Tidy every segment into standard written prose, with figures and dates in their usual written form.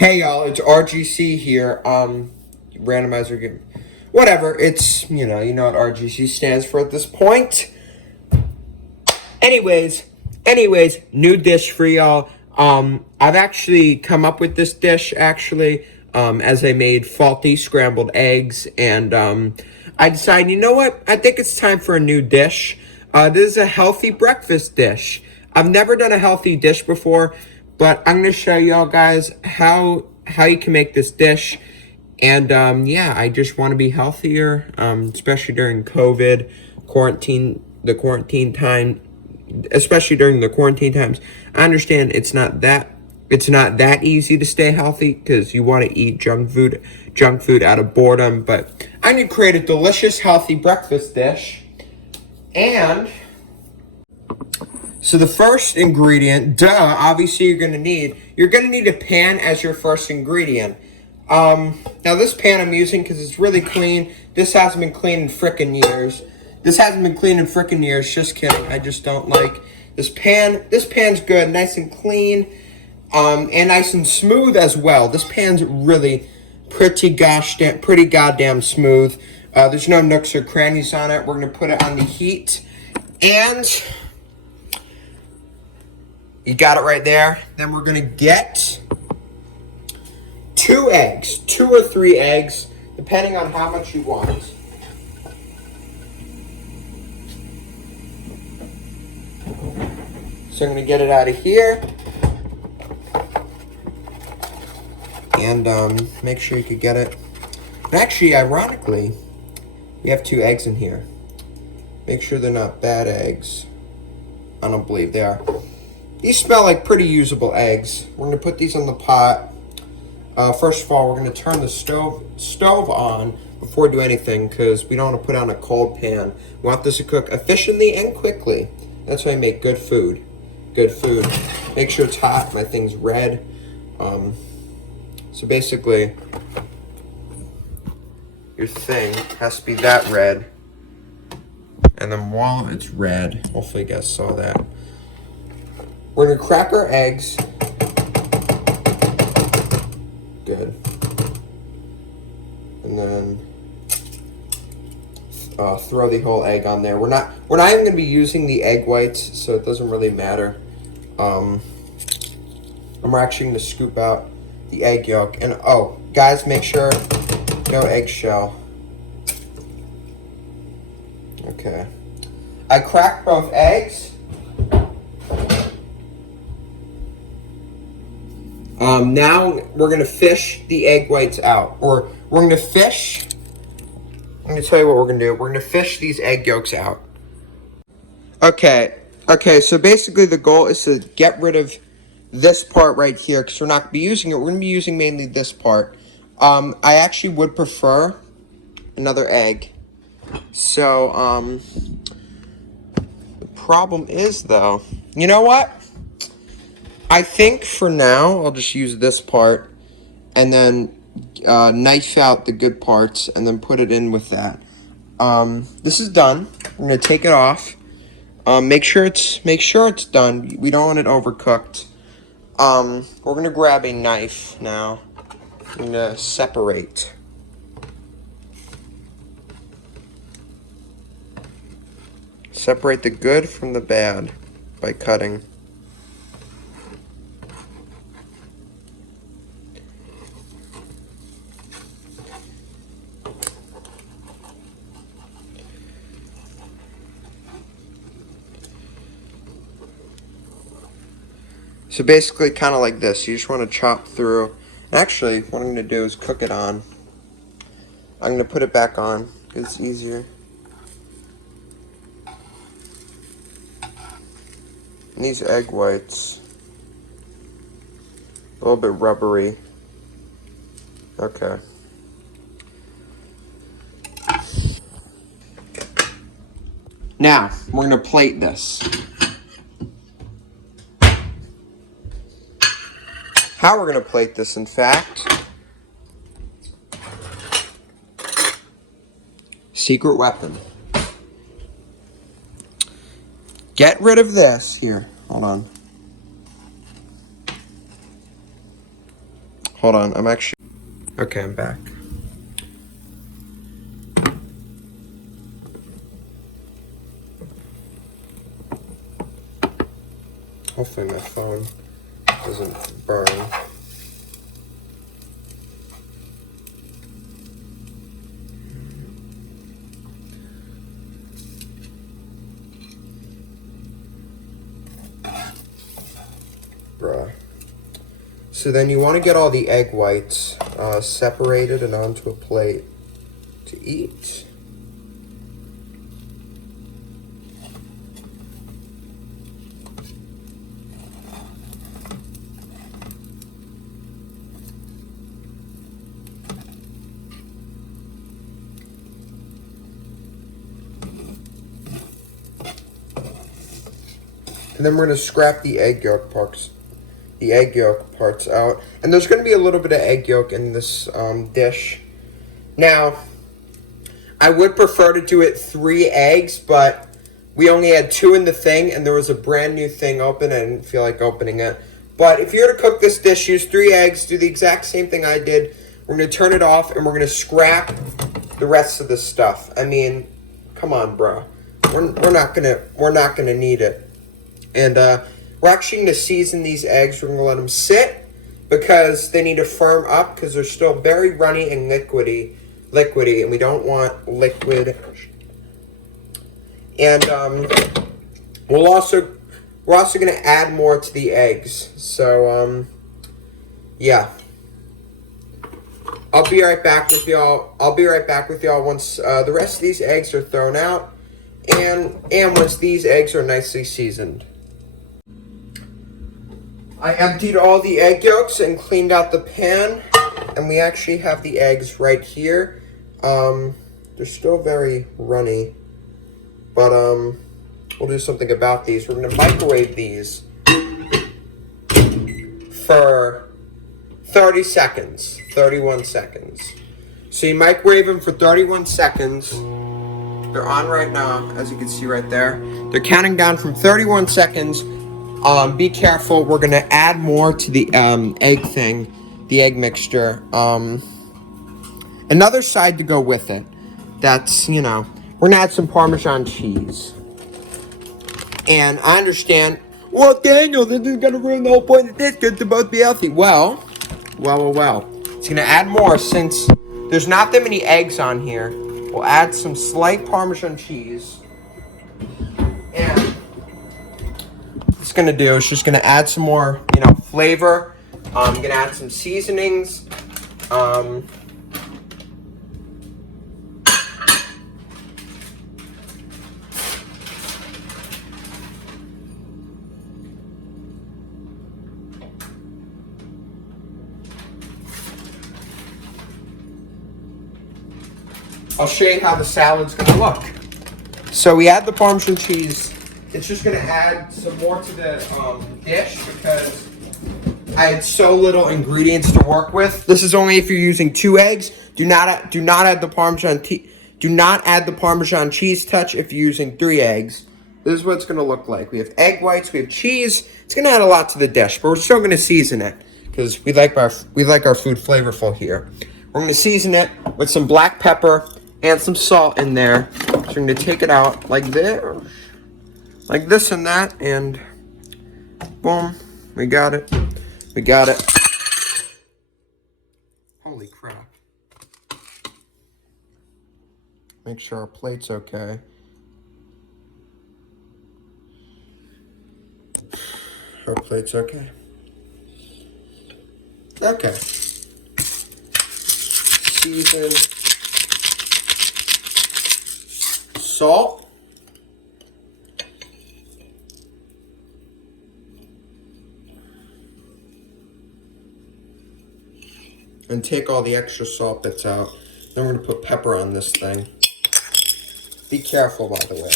Hey y'all, it's RGC here. Randomizer, whatever. It's you know what RGC stands for at this point. Anyways, new dish for y'all. I've actually come up with this dish as I made faulty scrambled eggs, and I decided, you know what? I think it's time for a new dish. This is a healthy breakfast dish. I've never done a healthy dish before, but I'm gonna show y'all guys how you can make this dish. And yeah, I just want to be healthier, especially during COVID, quarantine time, especially during the quarantine times. I understand it's not that easy to stay healthy because you want to eat junk food out of boredom. But I'm gonna create a delicious, healthy breakfast dish. And so the first ingredient, obviously you're gonna need a pan as your first ingredient. Now this pan I'm using because it's really clean. This hasn't been cleaned in frickin' years. Just kidding. I just don't like this pan. This pan's good, nice and clean, and nice and smooth as well. This pan's really pretty goddamn smooth. There's no nooks or crannies on it. We're gonna put it on the heat, and you got it right there. Then we're gonna get 2 or 3 eggs, depending on how much you want. So I'm gonna get it out of here. And make sure you could get it. And actually, ironically, we have 2 eggs in here. Make sure they're not bad eggs. I don't believe they are. These smell like pretty usable eggs. We're gonna put these on the pot. First of all, we're going to turn the stove on before we do anything because we don't want to put on a cold pan. We want this to cook efficiently and quickly. That's why I make good food. Make sure it's hot. My thing's red. So basically, your thing has to be that red. And then while it's red, hopefully you guys saw that, we're going to crack our eggs. Good. And then throw the whole egg on there. We're not even going to be using the egg whites, so it doesn't really matter. And we're actually going to scoop out the egg yolk. And oh, guys, make sure no eggshell. Okay. I cracked both eggs. Now we're going to fish the egg whites out. Or we're going to fish... I'm going to tell you what we're going to do. We're going to fish these egg yolks out. Okay, so basically the goal is to get rid of this part right here because we're not going to be using it. We're going to be using mainly this part. I actually would prefer another egg. So, the problem is, though... You know what? I think for now, I'll just use this part and then knife out the good parts and then put it in with that. This is done. I'm going to take it off. Make sure it's done. We don't want it overcooked. We're going to grab a knife now. I'm going to separate. Separate the good from the bad by cutting. So basically kind of like this. You just want to chop through. Actually, what I'm going to do is cook it on. I'm going to put it back on because it's easier. And these egg whites, a little bit rubbery. Okay. Now, we're going to plate this. How we're going to plate this, in fact. Secret weapon. Get rid of this. Here, hold on. Hold on, I'm actually... Okay, I'm back. Hopefully my phone doesn't burn. Bruh. So then you want to get all the egg whites separated and onto a plate to eat. And then we're going to scrap the egg yolk parts out. And there's going to be a little bit of egg yolk in this dish. Now, I would prefer to do it 3 eggs, but we only had 2 in the thing, and there was a brand new thing open. I didn't feel like opening it. But if you're to cook this dish, use 3 eggs, do the exact same thing I did. We're going to turn it off, and we're going to scrap the rest of this stuff. I mean, come on, bro. We're not gonna need it. And we're actually going to season these eggs. We're going to let them sit because they need to firm up because they're still very runny and liquidy, and we don't want liquid. And we're also going to add more to the eggs. So yeah, I'll be right back with y'all. Once the rest of these eggs are thrown out, and once these eggs are nicely seasoned. I emptied all the egg yolks and cleaned out the pan, and we actually have the eggs right here. They're still very runny, but we'll do something about these. We're going to microwave these for 30 seconds, 31 seconds. So you microwave them for 31 seconds. They're on right now, as you can see right there. They're counting down from 31 seconds. Be careful, we're going to add more to the the egg mixture. Another side to go with it, that's, we're going to add some Parmesan cheese. And I understand, well, Daniel, this is going to ruin the whole point of this, because they're both be healthy. Well. It's going to add more since there's not that many eggs on here. We'll add some slight Parmesan cheese. And it's going to do is just going to add some more, flavor. I'm going to add some seasonings. I'll show you how the salad's going to look. So we add the Parmesan cheese. It's just going to add some more to the dish because I had so little ingredients to work with. This is only if you're using 2 eggs. Do not add the Parmesan cheese touch if you're using 3 eggs. This is what it's going to look like. We have egg whites, we have cheese. It's going to add a lot to the dish, but we're still going to season it because we like our food flavorful here. We're going to season it with some black pepper and some salt in there. So we're going to take it out like this and that, and boom, we got it. Holy crap. Make sure our plate's okay. Our plate's okay. Okay. Season. Salt. And take all the extra salt that's out. Then we're going to put pepper on this thing. Be careful, by the way.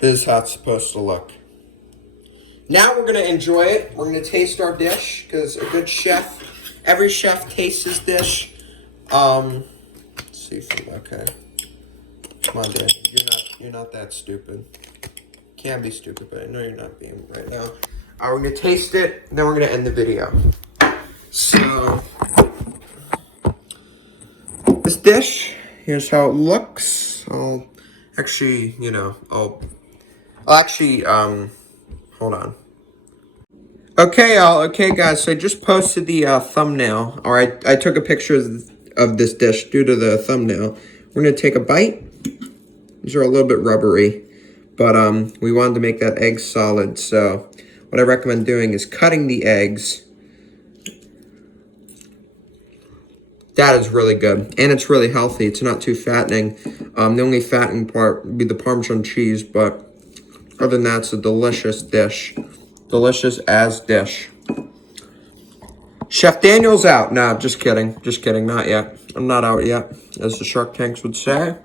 This is how it's supposed to look. Now we're going to enjoy it. We're going to taste our dish, because a good chef, every chef tastes his dish. Let's see if okay. Come on, Dan. You're not that stupid. Can't be stupid, but I know you're not being right now. We're gonna taste it, and then we're gonna end the video. So, this dish, here's how it looks. I'll actually, I'll actually, hold on. Okay, y'all. Okay, guys. So I just posted the thumbnail. All right, I took a picture of this dish due to the thumbnail. We're gonna take a bite. These are a little bit rubbery, but we wanted to make that egg solid. So what I recommend doing is cutting the eggs. That is really good, and it's really healthy. It's not too fattening. The only fattening part would be the Parmesan cheese, but other than that, it's a delicious dish. Delicious as dish. Chef Daniel's out. Nah, just kidding. Just kidding. Not yet. I'm not out yet, as the Shark Tanks would say.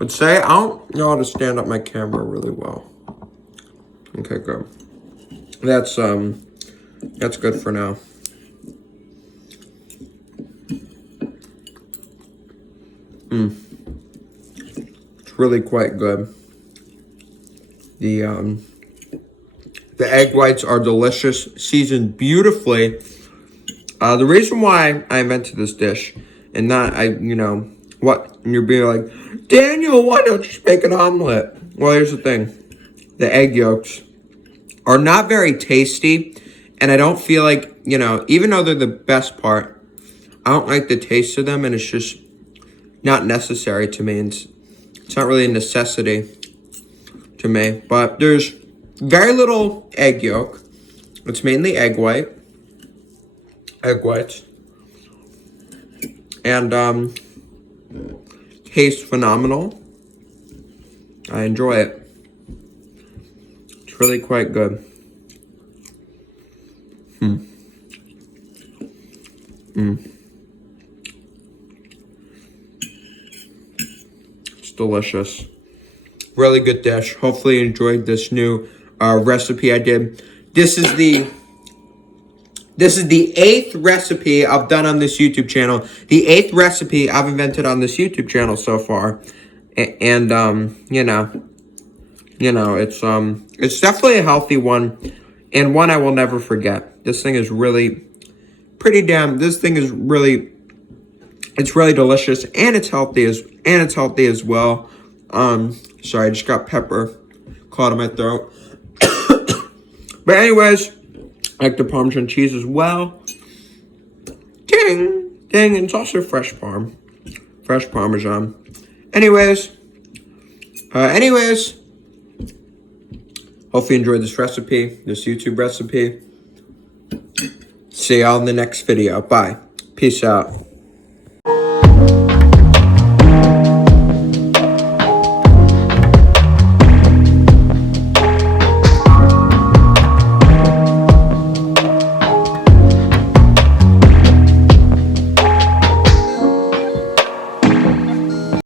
I don't know how to stand up my camera really well. Okay, good. That's good for now. It's really quite good. The egg whites are delicious, seasoned beautifully. The reason why I invented this dish, and not, what, and you're being like, Daniel, why don't you just make an omelet? Well, here's the thing. The egg yolks are not very tasty, and I don't feel like, even though they're the best part, I don't like the taste of them, and it's just not necessary to me. It's not really a necessity to me, but there's very little egg yolk. It's mainly egg whites, and tastes phenomenal. I enjoy it. It's really quite good. It's delicious. Really good dish. Hopefully you enjoyed this new recipe I did. This is the 8th recipe I've done on this YouTube channel. The 8th recipe I've invented on this YouTube channel so far. And it's definitely a healthy one, and one I will never forget. This thing is really it's really delicious, and it's healthy as well. Sorry, I just got pepper caught in my throat. But anyways, I like the Parmesan cheese as well. Ding, and it's also fresh Parmesan. Anyways, hope you enjoyed this recipe, this YouTube recipe. See y'all in the next video. Bye. Peace out.